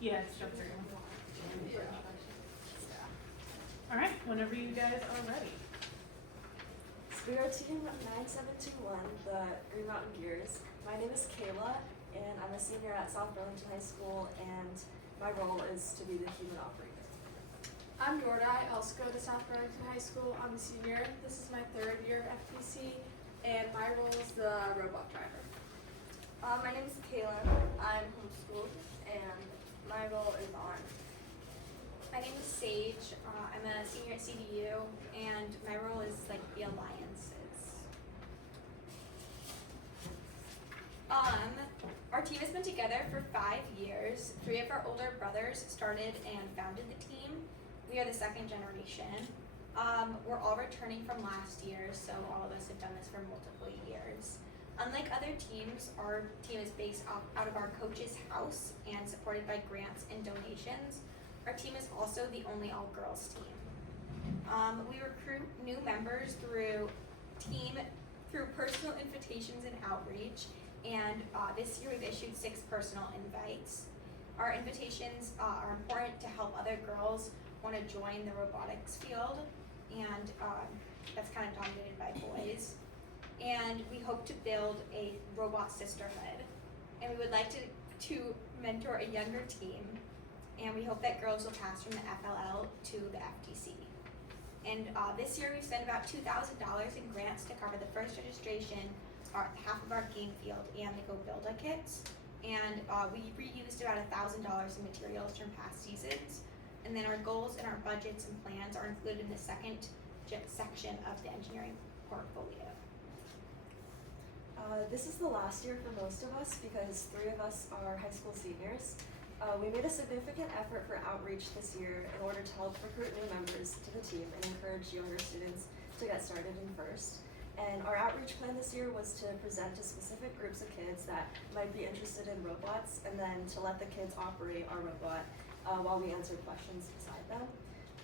Yeah, it's jump through. All right, whenever you guys are ready. We are Team 9721, the Green Mountain Gears. My name is Kayla, and I'm a senior at South Burlington High School, and my role is to be the human operator. I'm Jorda. I also go to South Burlington High School. I'm a senior. This is my third year of FTC, and my role is the robot driver. My name is Kaylin. I'm homeschooled, and my role is on. My name is Sage. I'm a senior at CDU, and my role is like the alliances. Our team has been together for 5 years. 3 of our older brothers started and founded the team. We are the second generation. We're all returning from last year, so all of us have done this for multiple years. Unlike other teams, our team is based out of our coach's house and supported by grants and donations. Our team is also the only all-girls team. We recruit new members through personal invitations and outreach, and this year we've issued 6 personal invites. Our invitations are important to help other girls want to join the robotics field, and that's kind of dominated by boys. And we hope to build a robot sisterhood, and we would like to mentor a younger team, and we hope that girls will pass from the FLL to the FTC. And this year we've spent about $2,000 in grants to cover the first registration, half of our game field, and the Go Builda kits. And we reused about $1,000 in materials from past seasons. And then our goals and our budgets and plans are included in the second section of the engineering portfolio. This is the last year for most of us because 3 of us are high school seniors. We made a significant effort for outreach this year in order to help recruit new members to the team and encourage younger students to get started in first. And our outreach plan this year was to present to specific groups of kids that might be interested in robots, and then to let the kids operate our robot while we answered questions beside them.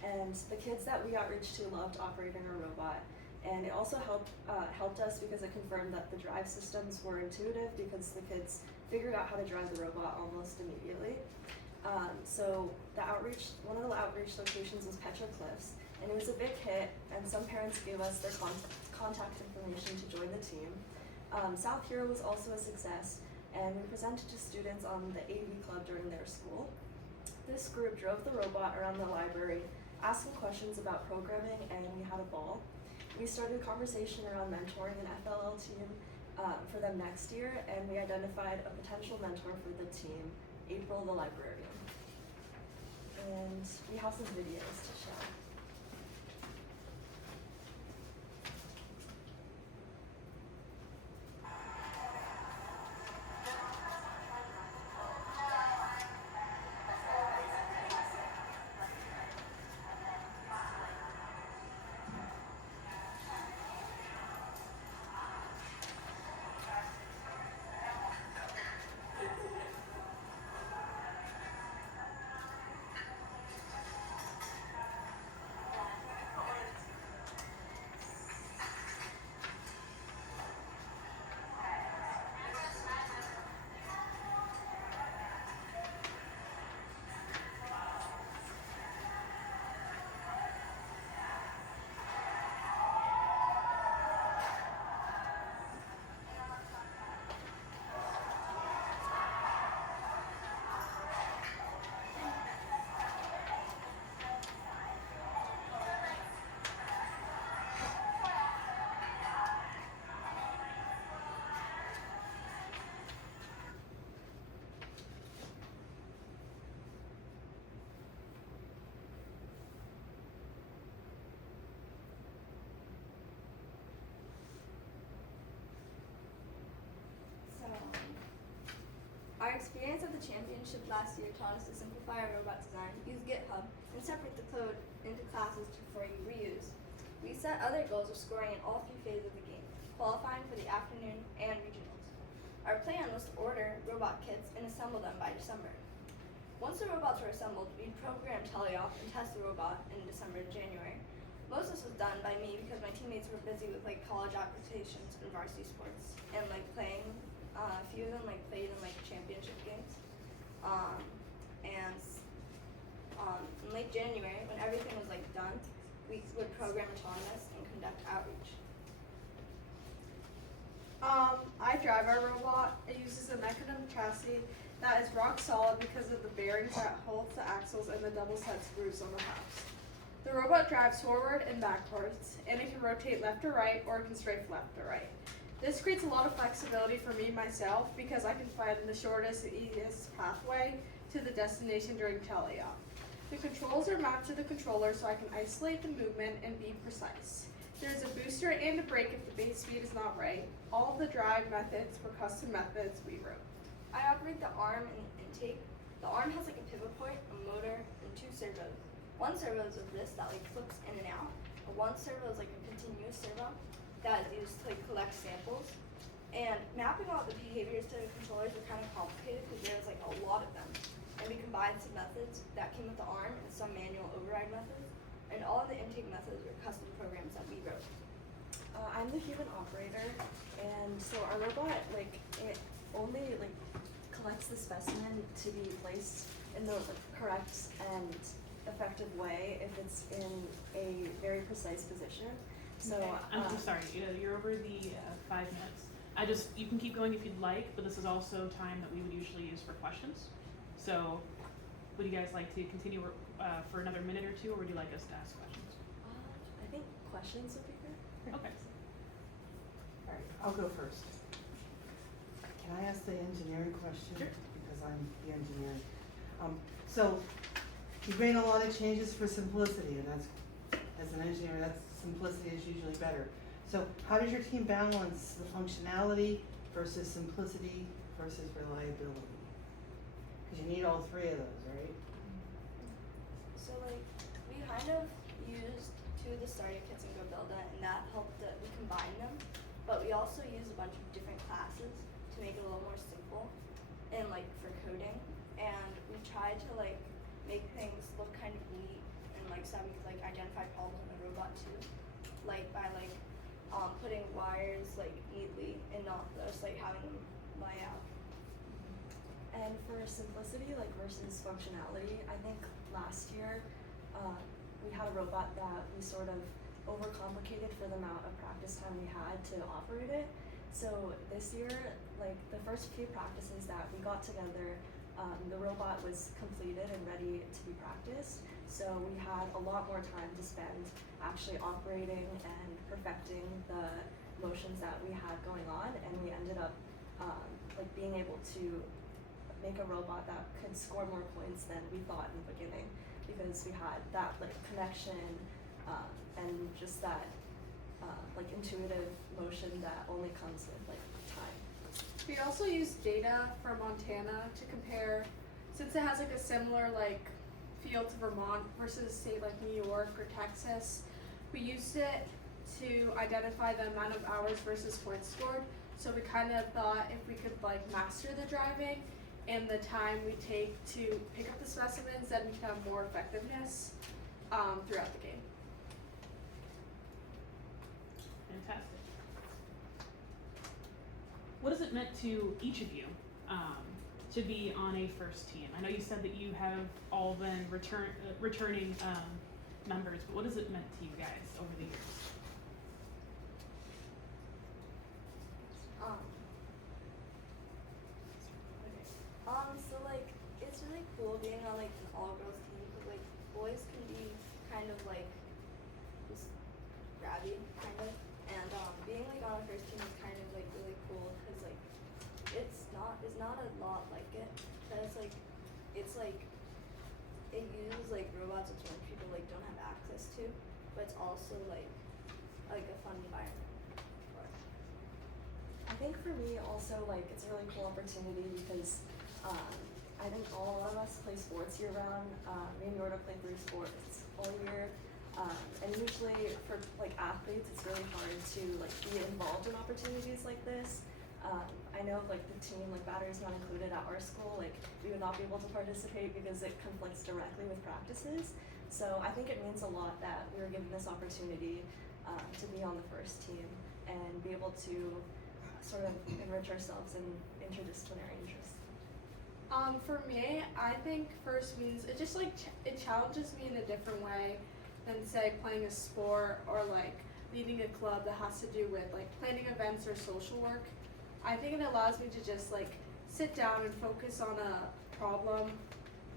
And the kids that we outreached to loved operating our robot. And it also helped us because it confirmed that the drive systems were intuitive because the kids figured out how to drive the robot almost immediately. So one of the outreach locations was Petra Cliffs, and it was a big hit, and some parents gave us their contact information to join the team. South Hero was also a success, and we presented to students on the AV club during their school. This group drove the robot around the library, asking questions about programming, and we had a ball. We started a conversation around mentoring an FLL team for them next year, and we identified a potential mentor for the team, April the librarian. And we have some videos to show. Our experience at the championship last year taught us to simplify our robot design, use GitHub, and separate the code into classes for reuse. We set other goals of scoring in all 3 phases of the game, qualifying for the afternoon and regionals. Our plan was to order robot kits and assemble them by December. Once the robots were assembled, we'd program teleoff and test the robot in December and January. Most of this was done by me because my teammates were busy with college applications and varsity sports and playing. A few of them played in championship games. and in late January, when everything was like done, we would program autonomous and conduct outreach. I drive our robot. It uses a mechanism chassis that is rock solid because of the bearings that hold the axles and the double set screws on the house. The robot drives forward and backwards, and it can rotate left or right, or it can strafe left or right. This creates a lot of flexibility for me myself because I can find the shortest and easiest pathway to the destination during teleop. The controls are mapped to the controller so I can isolate the movement and be precise. There is a booster and a brake if the base speed is not right. All of the drive methods were custom methods we wrote. I operate the arm and intake. The arm has like a pivot point, a motor, and 2 servos. One servo is a wrist that like flips in and out. And one servo is like a continuous servo that is used to like collect samples. And mapping all the behaviors to the controllers were kind of complicated because there was like a lot of them. And we combined some methods that came with the arm and some manual override methods. And all of the intake methods were custom programs that we wrote. I'm the human operator, and so our robot, like, it only, like, collects the specimen to be placed in the correct and effective way if it's in a very precise position. So, Okay. I'm sorry, you're over the 5 minutes. You can keep going if you'd like, but this is also time that we would usually use for questions. So, would you guys like to continue for another minute or two, or would you like us to ask questions? I think questions would be good. Okay. All right, I'll go first. Can I ask the engineering question? Sure. Because I'm the engineer. So, you've made a lot of changes for simplicity, and that's, as an engineer, that's simplicity is usually better. So, how does your team balance the functionality versus simplicity versus reliability? Because you need all 3 of those, right? So like we kind of used 2 of the starter kits in GoBuilda, and that helped that we combine them. But we also use a bunch of different classes to make it a little more simple and like for coding. And we tried to like make things look kind of neat and like so that we could like identify problems in the robot too. Like by like putting wires like neatly and not just like having them lie out. And for simplicity, like, versus functionality, I think last year, we had a robot that we sort of overcomplicated for the amount of practice time we had to operate it. So this year, like, the first few practices that we got together, the robot was completed and ready to be practiced. So we had a lot more time to spend actually operating and perfecting the motions that we had going on, and we ended up, like, being able to make a robot that could score more points than we thought in the beginning, because we had that like connection and just that like intuitive motion that only comes with like time. We also used data from Montana to compare, since it has like a similar like feel to Vermont versus say like New York or Texas. We used it to identify the amount of hours versus points scored. So we kind of thought if we could like master the driving and the time we take to pick up the specimens, then we can have more effectiveness throughout the game. Fantastic. What has it meant to each of you to be on a first team? I know you said that you have all been returning members, but what has it meant to you guys over the years? So like it's really cool being on like an all-girls team because like boys can be kind of like just grabby kind of, and being like on a first team is kind of like really cool because like it's not a lot like it, but it's like it uses like robots which most people like don't have access to, but it's also like a fun environment for it. I think for me also, like, it's a really cool opportunity because I think all of us play sports year round. Me and Yorda play 3 sports all year. And usually for like athletes, it's really hard to like be involved in opportunities like this. I know like the team, like battery's not included at our school, like we would not be able to participate because it conflicts directly with practices. So I think it means a lot that we were given this opportunity to be on the first team and be able to sort of enrich ourselves in interdisciplinary interests. For me, I think first means it just like it challenges me in a different way than say playing a sport or like leading a club that has to do with like planning events or social work. I think it allows me to just like sit down and focus on a problem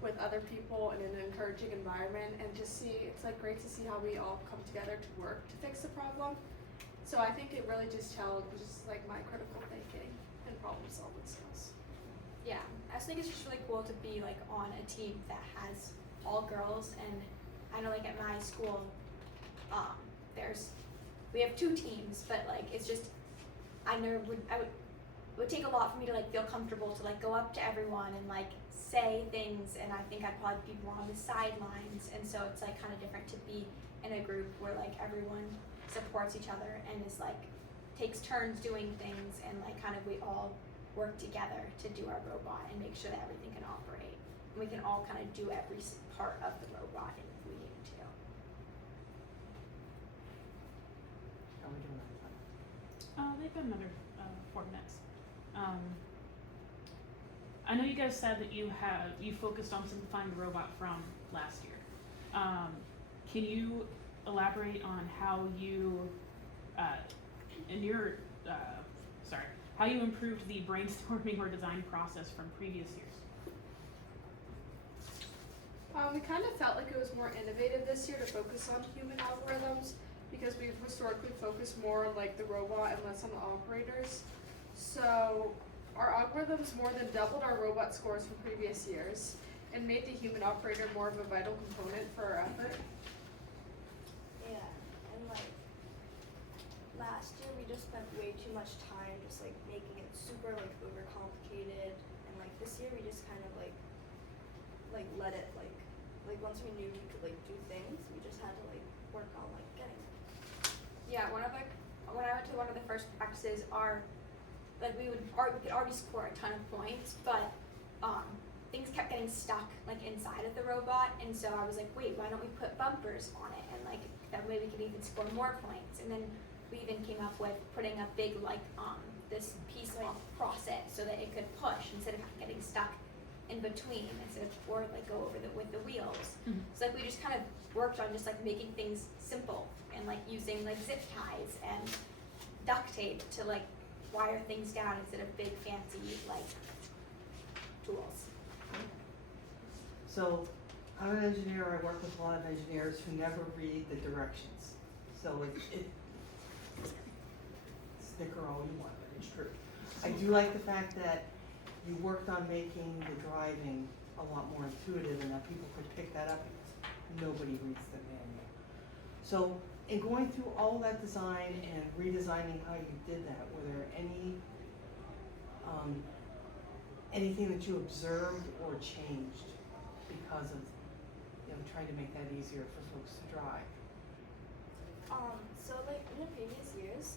with other people in an encouraging environment and just see it's like great to see how we all come together to work to fix the problem. So I think it really just challenges like my critical thinking and problem solving skills. Yeah, I just think it's just really cool to be like on a team that has all girls, and I know like at my school, we have 2 teams, but like it's just it would take a lot for me to like feel comfortable to like go up to everyone and like say things, and I think I'd probably be more on the sidelines, and so it's like kind of different to be in a group where like everyone supports each other and is like takes turns doing things, and like kind of we all work together to do our robot and make sure that everything can operate. And we can all kind of do every part of the robot if we need to. How are we doing on time? They've got another 4 minutes. I know you guys said that you focused on simplifying the robot from last year. Can you elaborate on how you, how you improved the brainstorming or design process from previous years? We kind of felt like it was more innovative this year to focus on human algorithms because we've historically focused more on like the robot and less on the operators. So our algorithms more than doubled our robot scores from previous years and made the human operator more of a vital component for our effort. Yeah, and like last year we just spent way too much time just like making it super like overcomplicated, and like this year we just kind of like let it like once we knew we could like do things, we just had to like work on like getting it. Yeah, when I went to one of the first practices, we could already score a ton of points, but things kept getting stuck like inside of the robot, and so I was like, wait, why don't we put bumpers on it, and like that way we could even score more points. And then we even came up with putting a big like this piece across it so that it could push instead of getting stuck in between, instead of or like go over with the wheels. Mhm. So like we just kind of worked on just like making things simple and like using like zip ties and duct tape to like wire things down instead of big fancy like tools. So, I'm an engineer, I work with a lot of engineers who never read the directions. So snicker all you want, but it's true. I do like the fact that you worked on making the driving a lot more intuitive and that people could pick that up because nobody reads the manual. So, in going through all that design and redesigning how you did that, were there anything that you observed or changed because of trying to make that easier for folks to drive? So like in the previous years,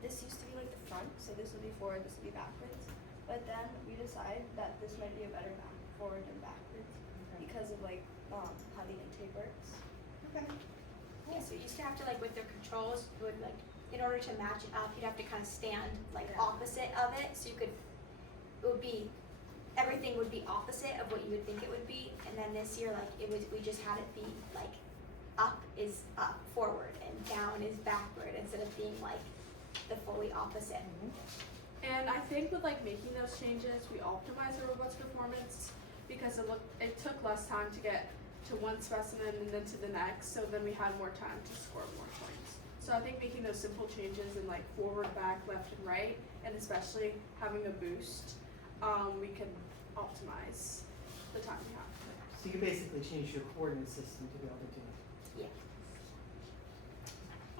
this used to be like the front, so this would be forward, this would be backwards. But then we decided that this might be a better map, forward and backwards, because of like how the intake works. Okay. Yeah, so you used to have to like with the controls would like in order to match it up, you'd have to kind of stand like opposite of it, so everything would be opposite of what you would think it would be. And then this year, like we just had it be like up is up forward and down is backward instead of being like the fully opposite. And I think with like making those changes, we optimized the robot's performance because it took less time to get to one specimen and then to the next, so then we had more time to score more points. So I think making those simple changes in like forward, back, left, and right, and especially having a boost, we can optimize the time we have. So you basically changed your coordinate system to be able to do it. Yeah.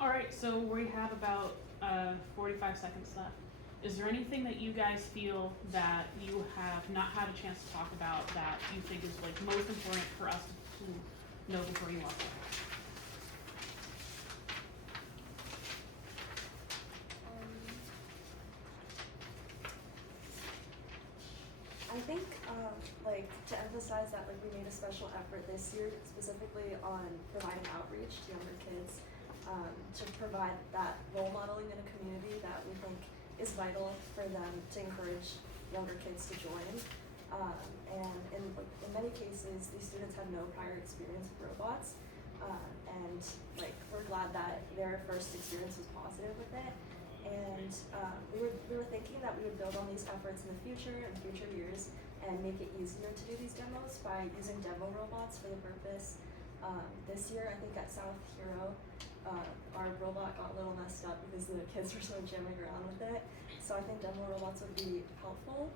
All right, so we have about 45 seconds left. Is there anything that you guys feel that you have not had a chance to talk about that you think is like most important for us to know before you walk away? I think like to emphasize that like we made a special effort this year specifically on providing outreach to younger kids, to provide that role modeling in a community that we think is vital for them to encourage younger kids to join. And in many cases, these students have no prior experience with robots. And like we're glad that their first experience was positive with it. And we were thinking that we would build on these efforts in the future and future years and make it easier to do these demos by using demo robots for the purpose. This year, I think at South Hero, our robot got a little messed up because the kids were so jamming around with it. So I think demo robots would be helpful.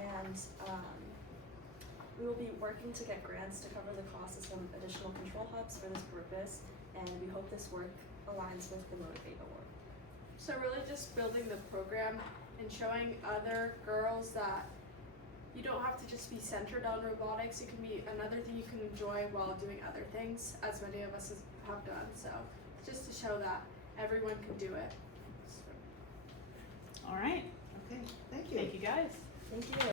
And we will be working to get grants to cover the cost of some additional control hubs for this purpose. And we hope this work aligns with the Motivate Award. So really just building the program and showing other girls that you don't have to just be centered on robotics. It can be another thing you can enjoy while doing other things, as many of us have done. So just to show that everyone can do it. All right. Okay, thank you. Thank you guys. Thank you.